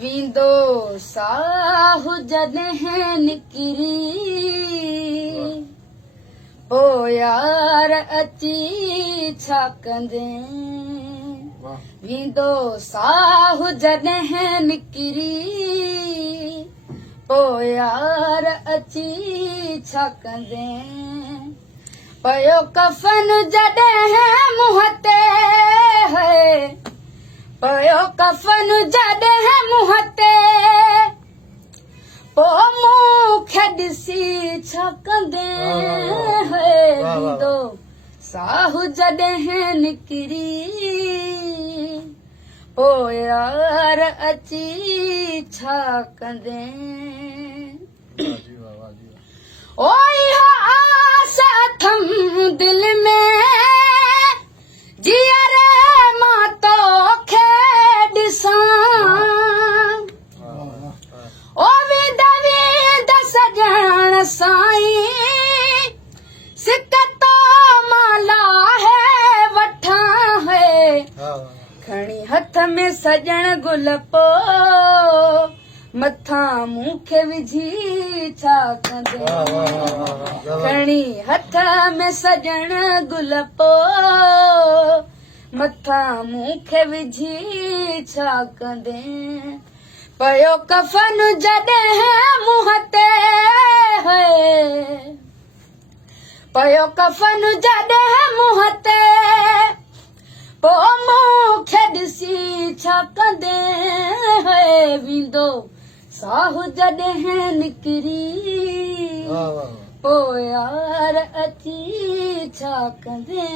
वींदो साहु जॾहिं निकिरी ओ यार अची छा कंदे वींदो साहु जॾहिं निकिरी ओ यार अची छा कंदे पयो कफन जॾहिं मुंहं ते है पयो कफन जॾहिं मुंहं ते पोइ मूंखे ॾिसी छा कंदे वींदो साहु जॾहिं निकिरी पोइ यार अची छा कंदे ओ इहा आस अथम दिल में जीअर मां तोखे ॾिसां ओ विद विद सजण साईं सिक तो माला है वठां है खणी हथ में सजण गुल पो मथां मूंखे विझी छा कंदे खणी हथ में सजण गुल पो मथां मूंखे विझी छा कंदे पयो कफन जॾहिं मुंहं ते है पयो कफन जॾहिं मुंहं ते पोइ मूंखे ॾिसी छा कंदे है वींदो साहु जॾहिं निकिरी पोइ यार अची छा कंदे